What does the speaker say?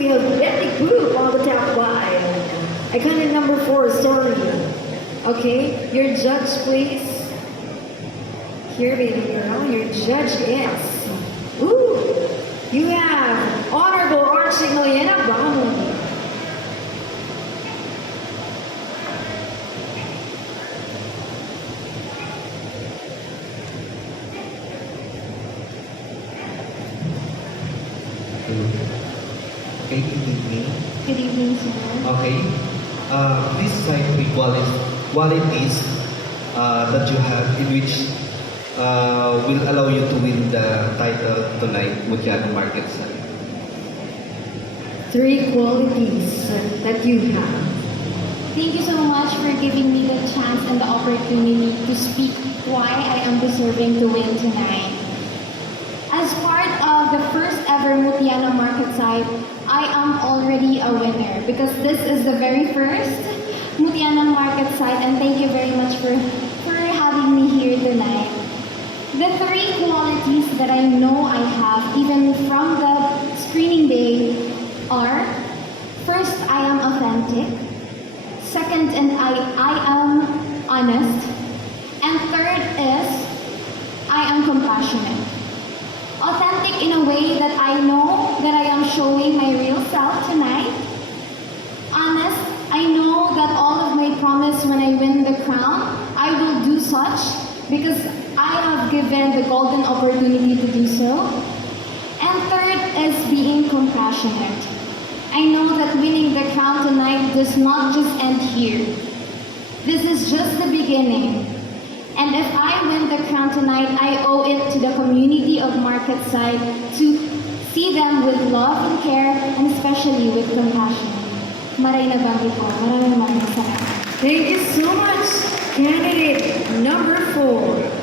we have Betty Group on the top 5. Iconic number 4 is telling you. Okay, your judge, please. Here, baby girl, your judge is. Ooh, you have Honorable Archie Miliena Bamon. Okay, good evening. Good evening, sir. Okay. Please cite three qualities that you have in which will allow you to win the title tonight, Mutiano Market Side. 3 qualities that you have. Thank you so much for giving me the chance and the opportunity to speak why I am deserving to win tonight. As part of the first ever Mutiano Market Side, I am already a winner because this is the very first Mutiano Market Side, and thank you very much for having me here tonight. The 3 qualities that I know I have even from the screening day are: first, I am authentic; second, I am honest; and third is I am compassionate. Authentic in a way that I know that I am showing my real self tonight. Honest, I know that all of my promise when I win the crown, I will do such because I have given the golden opportunity to do so. And third is being compassionate. I know that winning the crown tonight does not just end here. This is just the beginning. And if I win the crown tonight, I owe it to the community of Marketside to see them with love and care, and especially with compassion. Maray na banggi po. Maraming salamat. Thank you so much, candidate number 4.